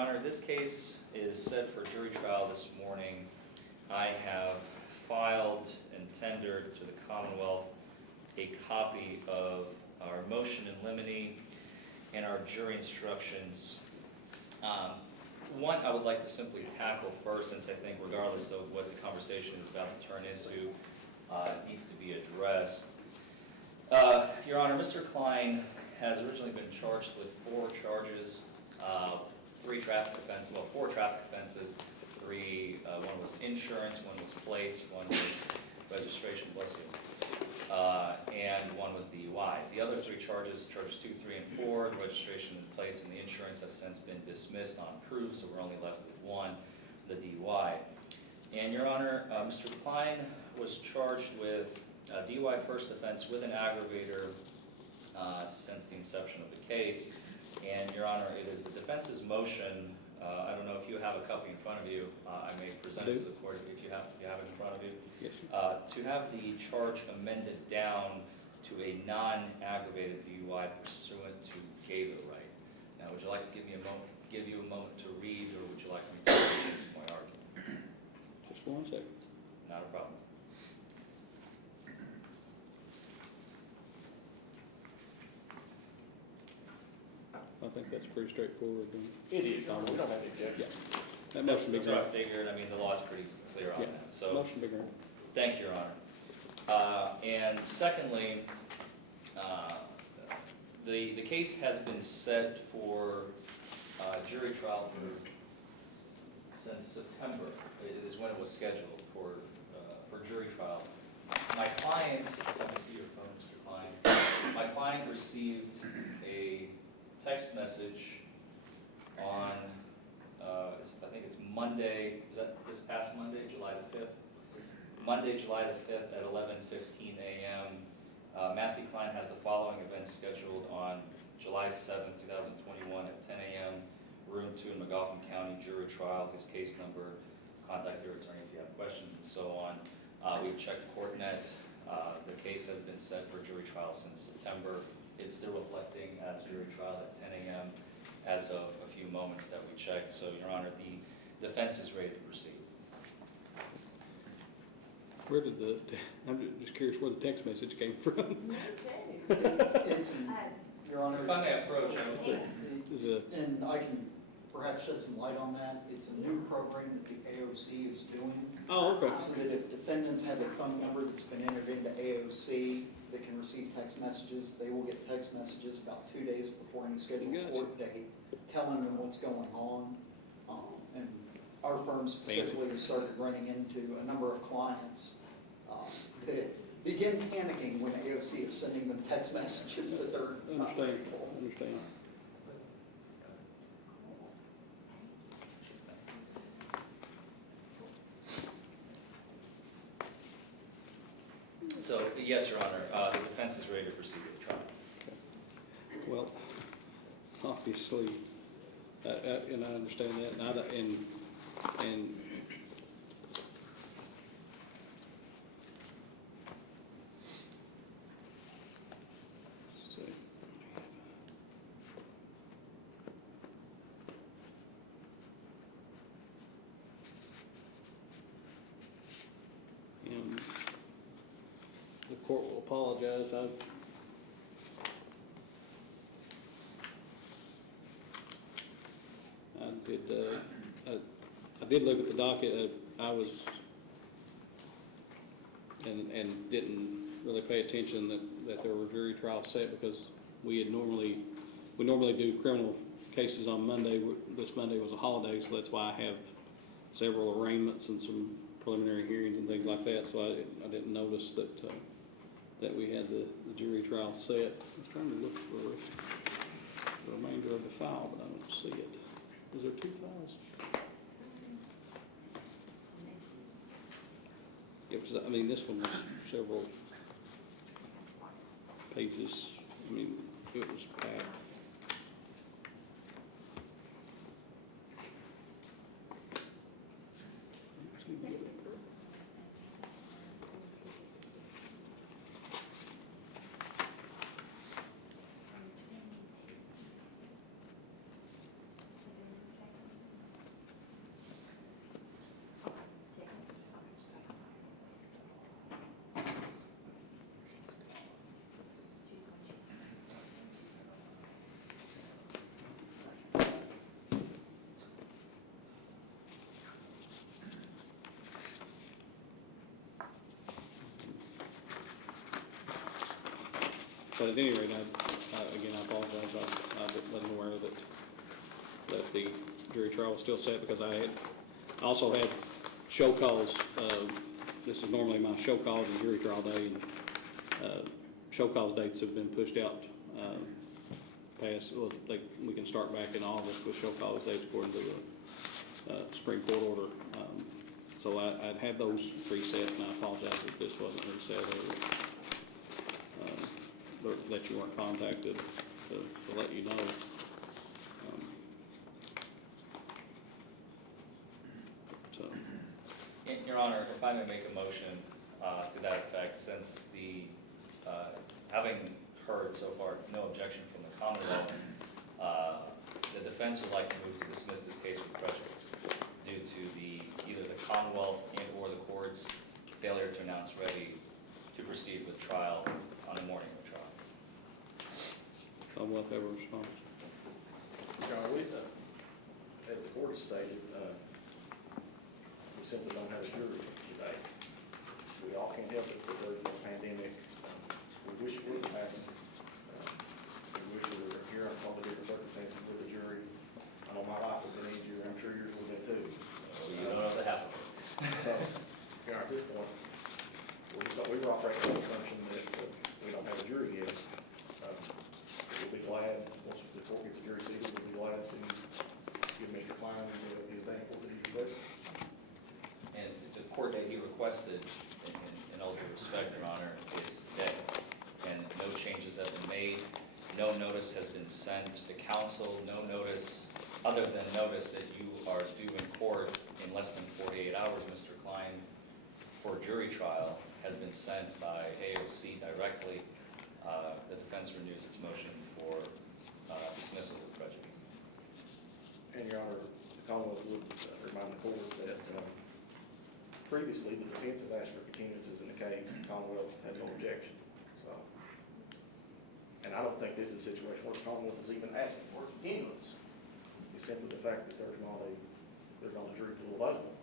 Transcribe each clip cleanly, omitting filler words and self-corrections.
Honor, this case is set for jury trial this morning. I have filed and tendered to the Commonwealth a copy of our motion in limine and our jury instructions. One I would like to simply tackle first, since I think regardless of what the conversation is about to turn into, it needs to be addressed. Your Honor, Mr. Klein has originally been charged with 4 charges, 4 traffic offenses. 3, one was insurance, one was plates, one was registration, bless you, and one was DUI. The other 3 charges, charges 2, 3, and 4, the registration and plates and the insurance have since been dismissed on proof, so we're only left with 1, the DUI. And Your Honor, Mr. Klein was charged with DUI first offense with an aggravator since the inception of the case. And Your Honor, it is the defense's motion. I don't know if you have a copy in front of you. I may present it to the court if you have it in front of you. Yes, to have the charge amended down to a non-aggravated DUI pursuant to Gator right. Now, would you like to give you a moment to read, or would you like me to finish my argument? just 1 second. Not a problem. I think that's pretty straightforward. Then. It is, Your Honor. We don't have any objection. Yeah, that motion be That's what I granted. figured. I mean, the law is pretty clear on Yeah. that. So, Motion be granted. thank you, Your Honor. And secondly, the case has been set for jury trial since September. It is when it was scheduled for jury trial. My client, let me see your phone, Mr. Klein. My client received a text message on, I think it's Monday, is that this past Monday, July the 5th? Monday, July the 5th at 11:15 a.m. Matthew Klein has the following events scheduled on July 7th, 2021 at 10 a.m. Room 2 in McGoffin County, jury trial, his case number, contact your attorney if you have questions and so on. We've checked CourtNet. The case has been set for jury trial since September. It's still reflecting as jury trial at 10 a.m. as of a few moments that we checked. So, Your Honor, the defense is ready to proceed. Where did I'm just curious where the text message came from. Me too. It's, Your Honor, If I may approach, I would and I can perhaps shed some light on that. It's a new program that the AOC is doing. Oh, okay. So that if defendants have a phone number that's been entered into AOC that can receive text messages, they will get text messages about 2 days before any scheduled Gotcha. court date telling them what's going on. And our firm specifically has started running into a number of clients that begin panicking when AOC is sending them text messages that they're not ready for. Understand. So, yes, Your Honor, the defense is ready to proceed with the trial. Well, obviously, and I understand that, and so, and the court will apologize. I did look at the docket. I was and didn't really pay attention that there were jury trials set because we normally do criminal cases on Monday. This Monday was a holiday, so that's why I have several arraignments and some preliminary hearings and things like that. So I didn't notice that we had the jury trial set. I was trying to look for the remainder of the file, but I don't see it. Is there 2 files? It was, I mean, this one was several pages. I mean, it was packed. But at any rate, again, I apologize, I wasn't aware that the jury trial was still set, because I also had show calls. This is normally my show calls and jury trial day, and show calls dates have been pushed out past, well, we can start back in August with show calls dates according to the Supreme Court order. So I'd had those preset, and I apologize if this wasn't reset, or that you weren't contacted to let you know. So, Your Honor, if I may make a motion to that effect, since having heard so far no objection from the Commonwealth, the defense would like to move to dismiss this case with prejudice due to either the Commonwealth and or the court's failure to announce ready to proceed with trial on the morning of trial. Commonwealth have a response? John, as the court has stated, we simply don't have a jury today. We all can't help it, but there's a pandemic. We wish it wouldn't happen. We wish we were here under all the different circumstances with a jury. I know my life would have been easier, I'm sure yours would have been too. You don't know that happened. So, you know, at this point, we were operating on the assumption that we don't have a jury yet. We'll be glad, once the court gets a jury seated, we'll be glad to give Mr. Klein the example that he's doing. And the court date he requested, in all due respect, Your Honor, is today. And no changes have been made. No notice has been sent to counsel. No notice, other than notice that you are due in court in less than 48 hours, Mr. Klein, for jury trial, has been sent by AOC directly. The defense renews its motion for dismissal with prejudice. And Your Honor, the Commonwealth would remind the court that previously the defense has asked for continuances in the case. The Commonwealth had no objection. So, and I don't think this is a situation where the Commonwealth is even asking for continuance. It's simply the fact that there's not a jury pool available.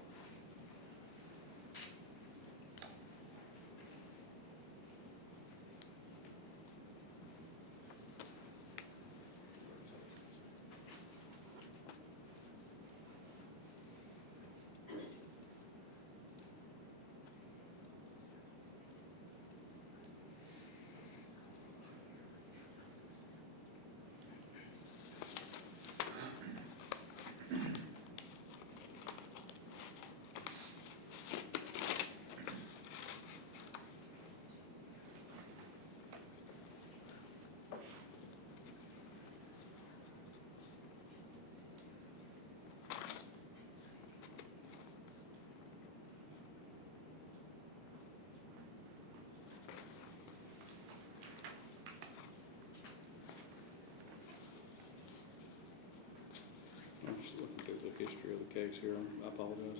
I'm just looking through the history of the case here. I apologize.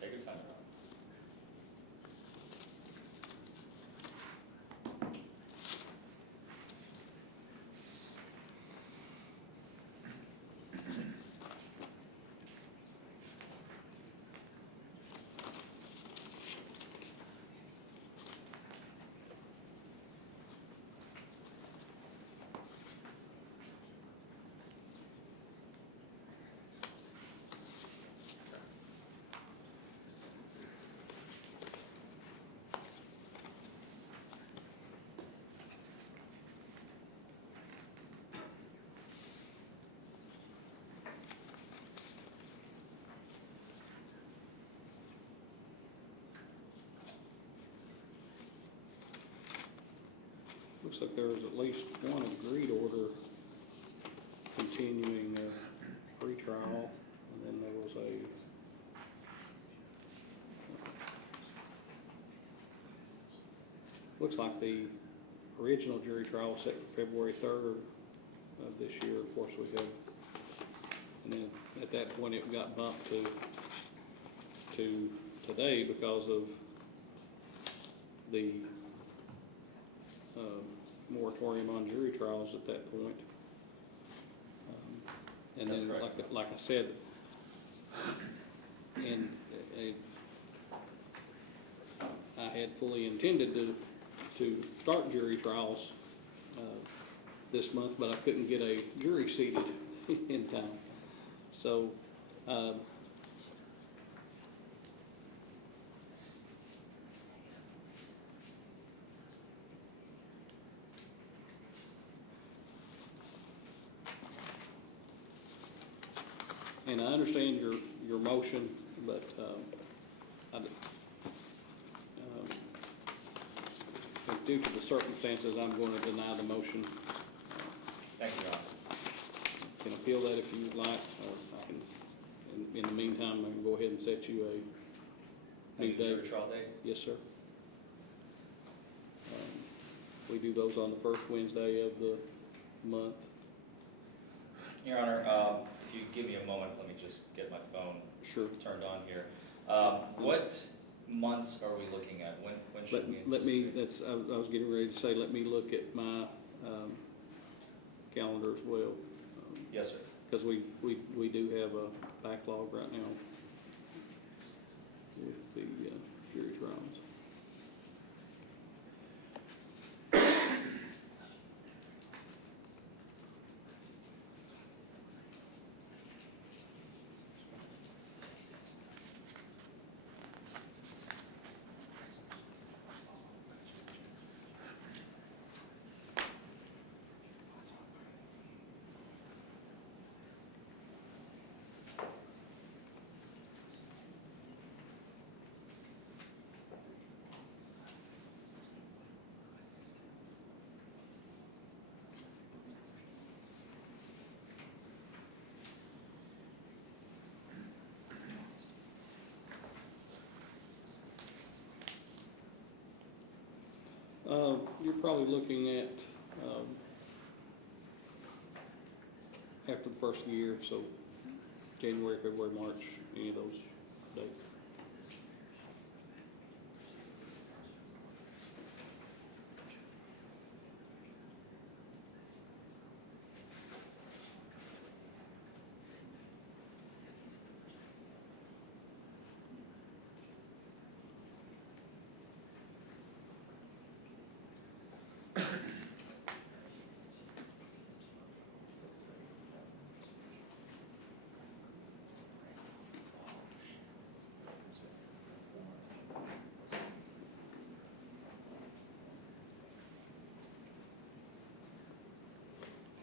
Take your time, Your Honor. Looks like there was at least one agreed order continuing a pretrial, and then there was looks like the original jury trial was set for February 3rd of this year. Of course, we have, and then at that point it got bumped to today because of the moratorium on jury trials at that point. And That's then, correct. like I said, and I had fully intended to start jury trials this month, but I couldn't get a jury seated in time. So, and I understand your motion, but, due to the circumstances, I'm going to deny the motion. Thank you, Your Honor. Can appeal that if you would like, or I can, in the meantime, I can go ahead and set you a new Thank you, date. jury trial date. Yes, sir. We do those on the first Wednesday of the month. Your Honor, if you give me a moment, let me just get my phone Sure. turned on here. What months are we looking at? When should we Let me, anticipate? I was getting ready to say, let me look at my calendar as well. Yes, sir. Because we do have a backlog right now with the jury trials. You're probably looking at, after the first of the year, so January, February, March, any of those dates.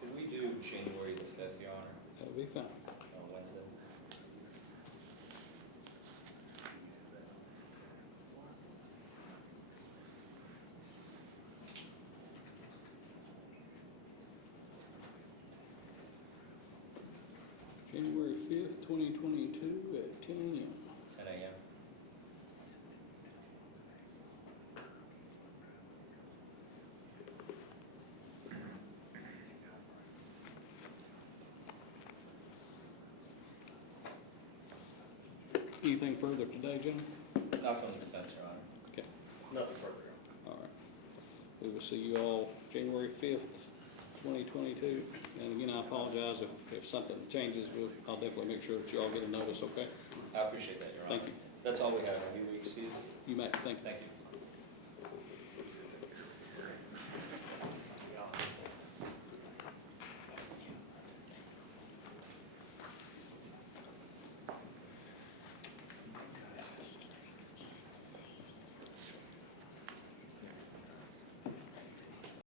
Could we do January the 5th, Your Honor, That'll be fine. on Wednesday? January 5th, 2022 at 10 a.m. 10 a.m. Anything further today, gentlemen? Not from the defense, Your Honor. Okay, Nothing further. all right. We will see you all January 5th, 2022. And again, I apologize if something changes, I'll definitely make sure that you all get a notice, okay? I appreciate that, Your Honor. Thank you. That's all we have. Will you excuse? You may, thank you. Thank you.